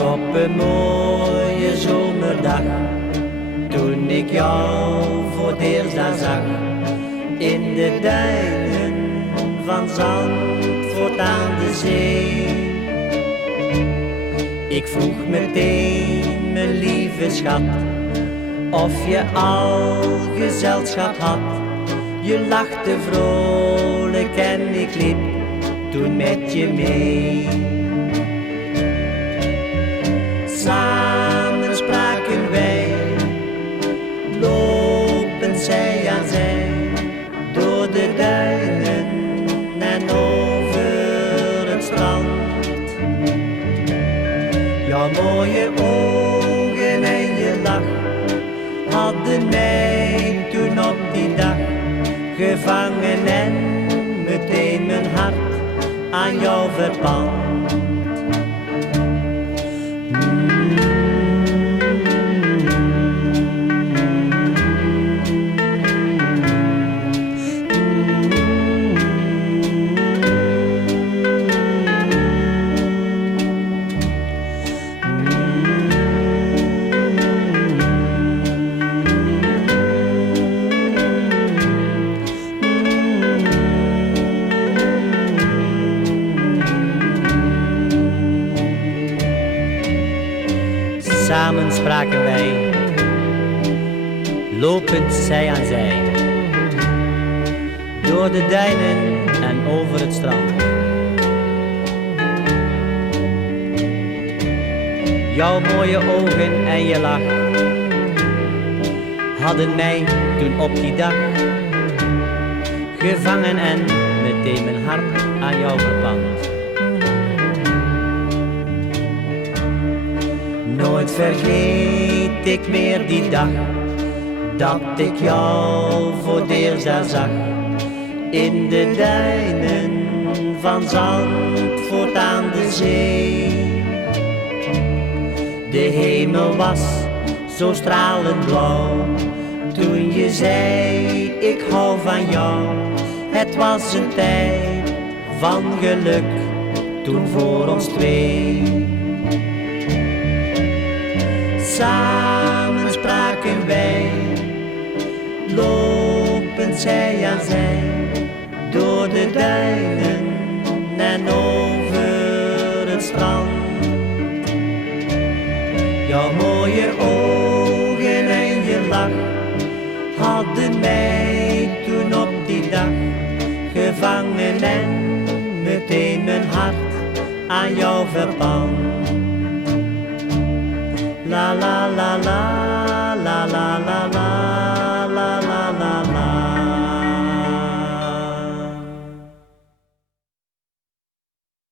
op een mooie zomerdag, toen ik jou voor het eerst daar zag, in de duinen van Zandvoort aan de zee. Ik vroeg meteen, mijn lieve schat, of je al gezelschap had. Je lachte vrolijk en ik liep toen met je mee. Samen spraken wij, lopend zij aan zij, door de duinen en over het strand. Jouw mooie ogen en je lach hadden mij toen op die dag gevangen en meteen mijn hart aan jou verpand. Samen spraken wij, lopend zij aan zij, door de duinen en over het strand. Jouw mooie ogen en je lach hadden mij toen op die dag gevangen en meteen mijn hart aan jou verpand. Nooit vergeet ik meer die dag, dat ik jou voor het eerst daar zag, in de duinen van Zandvoort aan de zee. De hemel was zo stralend blauw, toen je zei ik hou van jou. Het was een tijd van geluk, toen voor ons twee. Samen spraken wij, lopend zij aan zij, door de duinen en over het strand. Jouw mooie ogen en je lach hadden mij toen op die dag gevangen en meteen mijn hart aan jou verpand. La la la la la la la la.